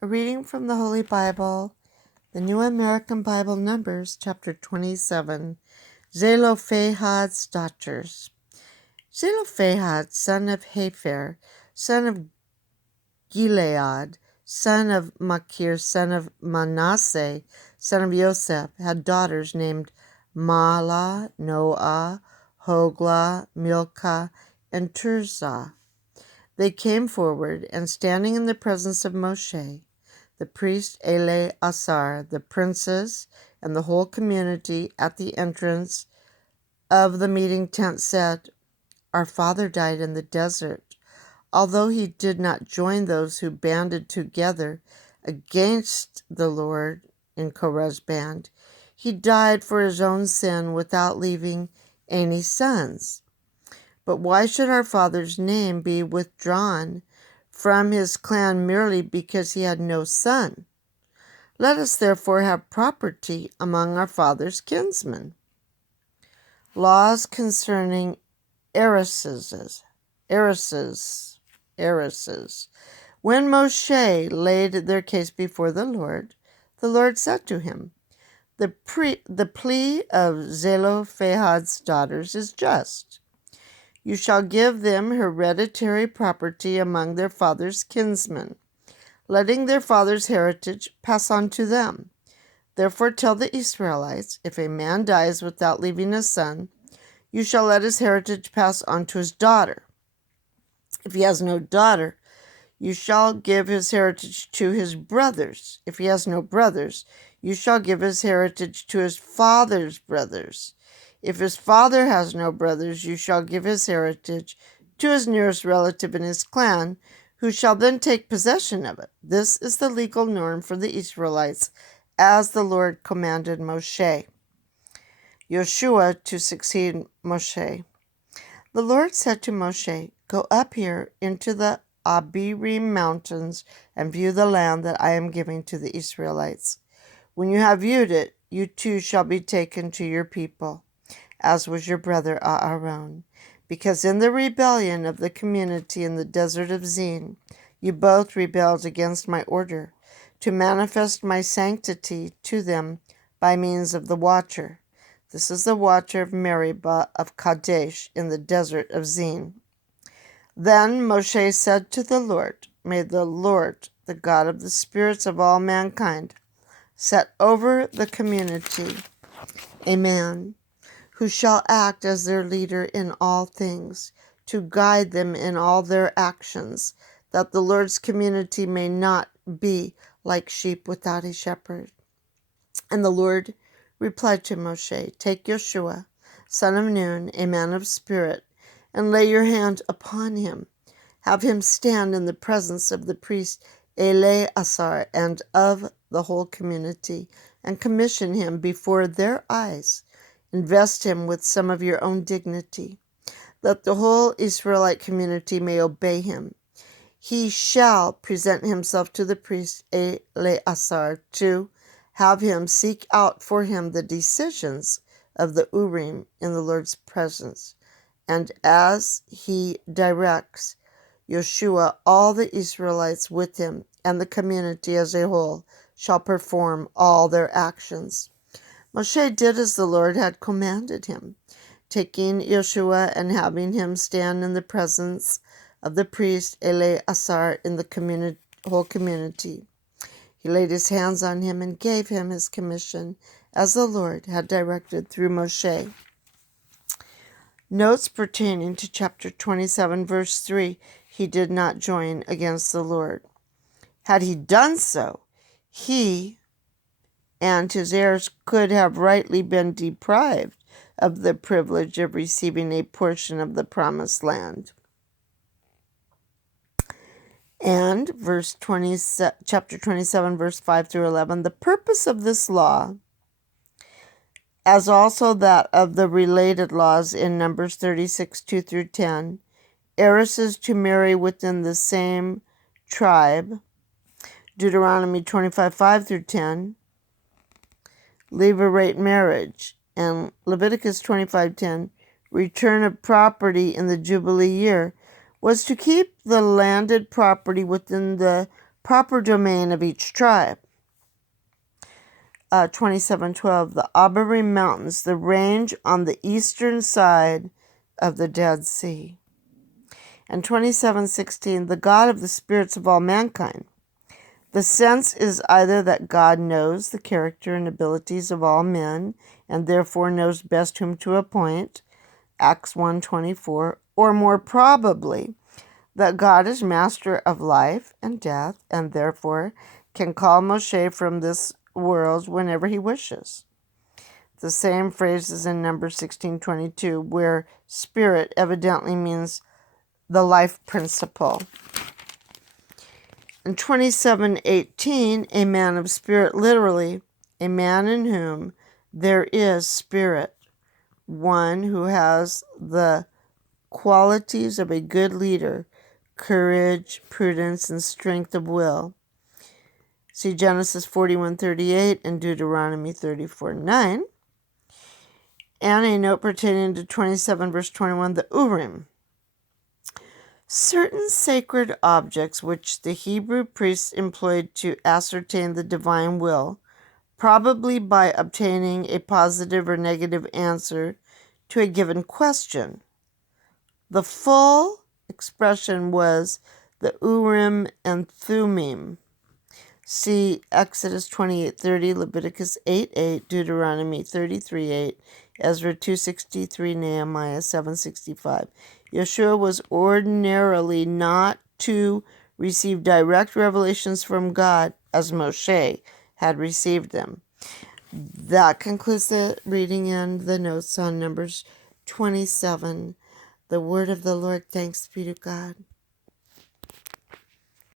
A reading from the Holy Bible, the New American Bible, Numbers, chapter 27, Zelophehad's daughters. Zelophehad, son of Hepher, son of Gilead, son of Machir, son of Manasseh, son of Joseph, had daughters named Mahlah, Noah, Hoglah, Milcah, and Tirzah. They came forward, and standing in the presence of Moshe, the priest Eleazar, the princes, and the whole community at the entrance of the meeting tent said, "Our father died in the desert. Although he did not join those who banded together against the Lord in Korah's band, he died for his own sin without leaving any sons. But why should our father's name be withdrawn from his clan merely because he had no son? Let us therefore have property among our father's kinsmen." Laws concerning heiresses. When Moshe laid their case before the Lord said to him, The plea of Zelophehad's daughters is just. You shall give them hereditary property among their father's kinsmen, letting their father's heritage pass on to them. Therefore tell the Israelites, if a man dies without leaving a son, you shall let his heritage pass on to his daughter. If he has no daughter, you shall give his heritage to his brothers. If he has no brothers, you shall give his heritage to his father's brothers. If his father has no brothers, you shall give his heritage to his nearest relative in his clan, who shall then take possession of it. This is the legal norm for the Israelites, as the Lord commanded Moshe. Yoshua to succeed Moshe. The Lord said to Moshe, Go up here into the Abiram mountains and view the land that I am giving to the Israelites. When you have viewed it, you too shall be taken to your people, as was your brother Aaron, because in the rebellion of the community in the desert of Zin, you both rebelled against my order, to manifest my sanctity to them by means of the watcher. This is the watcher of Meribah of Kadesh in the desert of Zin. Then Moshe said to the Lord, May the Lord, the God of the spirits of all mankind, set over the community a man who shall act as their leader in all things, to guide them in all their actions, that the Lord's community may not be like sheep without a shepherd. And the Lord replied to Moshe, Take Joshua, son of Nun, a man of spirit, and lay your hand upon him. Have him stand in the presence of the priest Eleazar and of the whole community, and commission him before their eyes. Invest him with some of your own dignity, that the whole Israelite community may obey him. He shall present himself to the priest Eleazar to have him seek out for him the decisions of the Urim in the Lord's presence. And as he directs Joshua, all the Israelites with him and the community as a whole shall perform all their actions. Moshe did as the Lord had commanded him, taking Joshua and having him stand in the presence of the priest Eleazar in the whole community. He laid his hands on him and gave him his commission, as the Lord had directed through Moshe. Notes pertaining to chapter 27, verse 3, he did not join against the Lord. Had he done so, he and his heirs could have rightly been deprived of the privilege of receiving a portion of the promised land. And chapter 27, verse 5 through 11, the purpose of this law, as also that of the related laws in Numbers 36, 2 through 10, heiresses to marry within the same tribe, Deuteronomy 25, 5 through 10, levirate marriage, and Leviticus 25:10, return of property in the Jubilee year, was to keep the landed property within the proper domain of each tribe. 27:12, the Abarim Mountains, the range on the eastern side of the Dead Sea. And 27:16, the God of the spirits of all mankind. The sense is either that God knows the character and abilities of all men, and therefore knows best whom to appoint, Acts 1:24, or more probably, that God is master of life and death, and therefore can call Moshe from this world whenever he wishes. The same phrase is in Numbers 16:22, where spirit evidently means the life principle. In 27:18, a man of spirit, literally, a man in whom there is spirit, one who has the qualities of a good leader, courage, prudence, and strength of will. See Genesis 41:38 and Deuteronomy 34:9. And a note pertaining to 27 verse 21, the Urim. Certain sacred objects which the Hebrew priests employed to ascertain the divine will, probably by obtaining a positive or negative answer to a given question. The full expression was the Urim and Thummim. See Exodus 28:30, Leviticus 8:8, Deuteronomy 33:8, Ezra 2:63, Nehemiah 7:65. Yeshua was ordinarily not to receive direct revelations from God as Moshe had received them. That concludes the reading and the notes on Numbers 27. The word of the Lord. Thanks be to God.